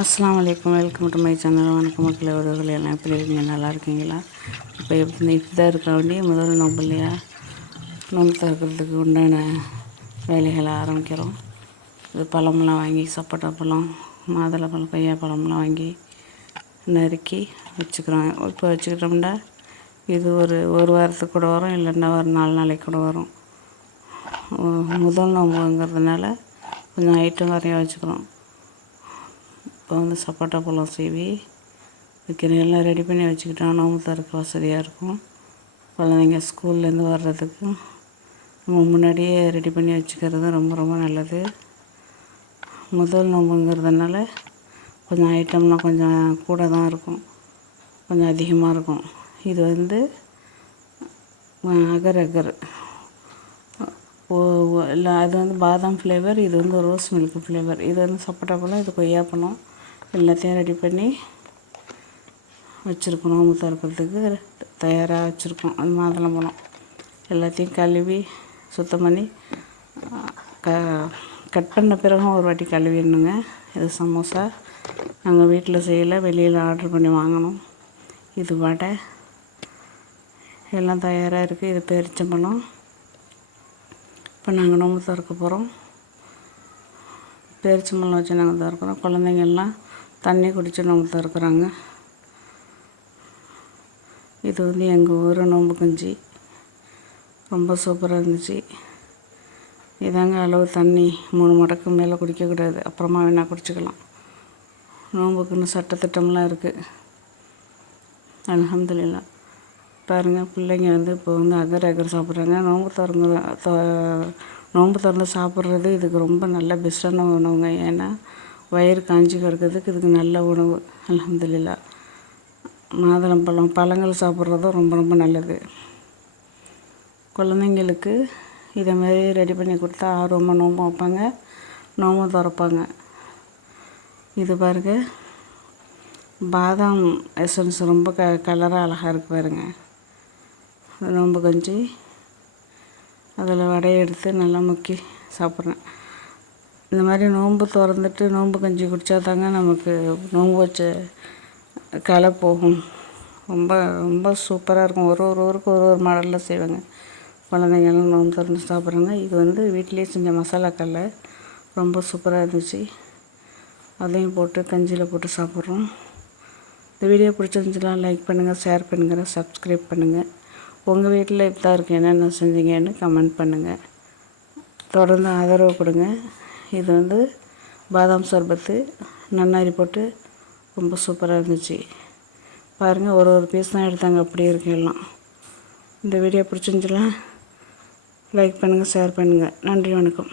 அஸ்ஸலாமு அலைக்கும். Welcome to my channel. வணக்கம் மக்களே, உறவுகள் எல்லாம் எப்படி இருக்கீங்க? நல்லா இருக்கீங்களா? இப்போ இப்படி தான் இருக்க வேண்டிய முதல் நோம்பு இல்லையா? நோம்பு திறக்கிறதுக்கு உண்டான வேலைகளை ஆரம்பிக்கிறோம். இது பழமெல்லாம் வாங்கி, சப்போட்டா பழம், மாதுளை பழம், கொய்யா பழம்லாம் வாங்கி நறுக்கி வச்சுக்கிறோம். இப்போ வச்சுக்கிட்டோம்னா இது ஒரு வாரத்துக்கு கூட வரும், இல்லைன்னா ஒரு 4 நாளைக்கு கூட வரும். முதல் நோம்புங்கிறதுனால கொஞ்சம் ஐட்டம் நிறையா வச்சுக்கிறோம். இப்போ சப்போட்டா பழம் சீவி வைக்கிறேன். எல்லாம் ரெடி பண்ணி வச்சுக்கிட்டா நோம்பு திறக்க வசதியாக இருக்கும். குழந்தைங்க ஸ்கூல்லேருந்து வர்றதுக்கு நம்ம முன்னாடியே ரெடி பண்ணி வச்சுக்கிறது ரொம்ப ரொம்ப நல்லது. முதல் நோம்புங்கிறதுனால கொஞ்சம் ஐட்டம்லாம் கொஞ்சம் கூட தான் இருக்கும், கொஞ்சம் அதிகமாக இருக்கும். இது அகர் அகர் இல்லை, அது பாதாம் ஃப்ளேவர், இது ரோஸ் மில்க் ஃப்ளேவர். இது சப்போட்டா பழம், இது கொய்யா பழம், எல்லாத்தையும் ரெடி பண்ணி வச்சுருக்கோம். நோம்பு திறக்கிறதுக்கு தயாராக வச்சுருக்கோம். அது மாதுளம்பழம் எல்லாத்தையும் கழுவி சுத்தம் பண்ணி கட் பண்ண பிறகும் ஒரு வாட்டி கழுவிடணுங்க. இது சமோசா நாங்கள் வீட்டில் செய்யலை, வெளியில் ஆர்டர் பண்ணி வாங்கினோம். இது வடை எல்லாம் தயாராக இருக்குது. இது பேரிச்சம்பழம். இப்போ நாங்கள் நோம்பு திறக்க போகிறோம். பேரிச்சம்பழம் வச்சு நாங்கள் திறக்கிறோம். குழந்தைங்கள்லாம் தண்ணி குடித்து நோம்பு திறக்கிறாங்க. இது எங்கள் ஊர் நோம்பு கஞ்சி ரொம்ப சூப்பராக இருந்துச்சு. இதாங்க அளவு. தண்ணி 3 மடக்கு மேலே குடிக்கக்கூடாது, அப்புறமா வேணால் குடிச்சிக்கலாம். நோம்புக்குன்னு சட்டத்திட்டம்லாம் இருக்குது. அல்ஹம்துலில்லாஹ். பாருங்கள், பிள்ளைங்க இப்போ அகர் அகர் சாப்பிட்றாங்க. நோம்பு திறந்து சாப்பிட்றது இதுக்கு ரொம்ப நல்ல பெஸ்ட்டான உணவுங்க. ஏன்னா வயிறு காஞ்சி கிடக்கிறதுக்கு இதுக்கு நல்ல உணவு. அல்ஹம்துலில்லாஹ். மாதுளம்பழம் பழங்கள் சாப்பிட்றதும் ரொம்ப ரொம்ப நல்லது. குழந்தைங்களுக்கு இதை மாதிரி ரெடி பண்ணி கொடுத்தா ஆர்வமாக நோம்பு வைப்பாங்க, நோம்பு திறப்பாங்க. இது பாருங்கள், பாதாம் எசன்ஸ் ரொம்ப கலராக அழகாக இருக்குது பாருங்கள். நோம்பு கஞ்சி அதில் வடையை எடுத்து நல்லா முக்கி சாப்பிட்றேன். இந்த மாதிரி நோம்பு திறந்துட்டு நோம்பு கஞ்சி குடித்தா தாங்க நமக்கு நோம்பு வச்ச களை போகும். ரொம்ப ரொம்ப சூப்பராக இருக்கும். ஒரு ஊருக்கு ஒரு மாடலில் செய்வாங்க. குழந்தைங்கள்லாம் நோம்பு திறந்து சாப்பிட்றாங்க. இது வீட்டிலே செஞ்ச மசாலாக்கல்ல ரொம்ப சூப்பராக இருந்துச்சு. அதையும் போட்டு கஞ்சியில் போட்டு சாப்பிட்றோம். இந்த வீடியோ பிடிச்சிருந்துச்சுன்னா லைக் பண்ணுங்கள், ஷேர் பண்ணுங்கள், சப்ஸ்கிரைப் பண்ணுங்கள். உங்கள் வீட்டில் இஃப்தாருக்கு என்னென்ன செஞ்சீங்கன்னு கமெண்ட் பண்ணுங்கள். தொடர்ந்து ஆதரவு கொடுங்க. இது பாதாம் சர்பத்து நன்னாரி போட்டு ரொம்ப சூப்பராக இருந்துச்சு. பாருங்கள், ஒரு பீஸ் தான் எடுத்தாங்க, அப்படியே இருக்கு எல்லாம். இந்த வீடியோ பிடிச்சிருந்துச்சுன்னா லைக் பண்ணுங்கள், ஷேர் பண்ணுங்கள். நன்றி, வணக்கம்.